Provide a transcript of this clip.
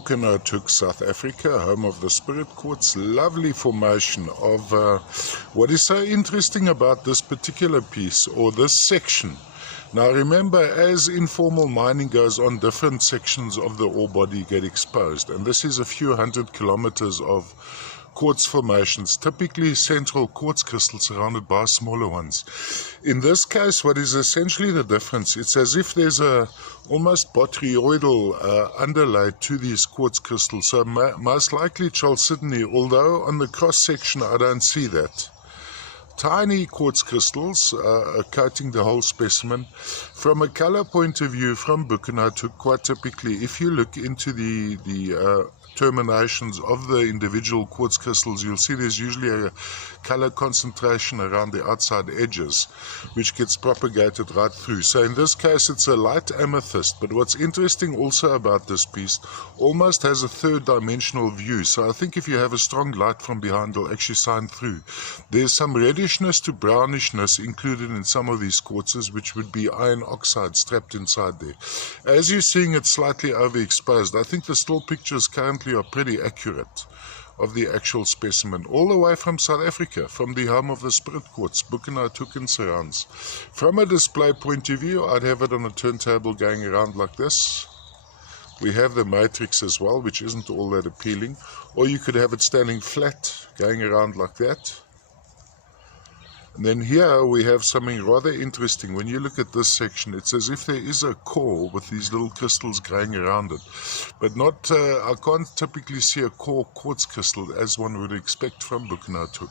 Quartz, South Africa, home of the Spirit Quartz. Lovely formation of what is so interesting about this particular piece, or this section. Now remember, as informal mining goes on, different sections of the ore body get exposed, and this is a few hundred kilometers of quartz formations, typically central quartz crystals surrounded by smaller ones. In this case, what is essentially the difference, it's as if there's a almost botryoidal underlay to these quartz crystals, so most likely chalcedony, although on the cross section I don't see that. Tiny quartz crystals coating the whole specimen. From a color point of view, from Buchananock, quite typically, if you look into the terminations of the individual quartz crystals, you'll see there's usually a color concentration around the outside edges, which gets propagated right through. So in this case, it's a light amethyst, but what's interesting also about this piece, almost has a third dimensional view. So I think if you have a strong light from behind, it'll actually shine through. There's some redishness to brownishness included in some of these quartzes, which would be iron oxide trapped inside there. As you're seeing, it's slightly overexposed. I think the still pictures currently are pretty accurate of the actual specimen, all the way from South Africa, from the home of the Spirit Quartz, Buchananock and surrounds. From a display point of view, I'd have it on a turntable going around like this. We have the matrix as well, which isn't all that appealing, or you could have it standing flat going around like that. And then here we have something rather interesting. When you look at this section, it's as if there is a core with these little crystals going around it. But not, I can't typically see a core quartz crystal as one would expect from Buchananock.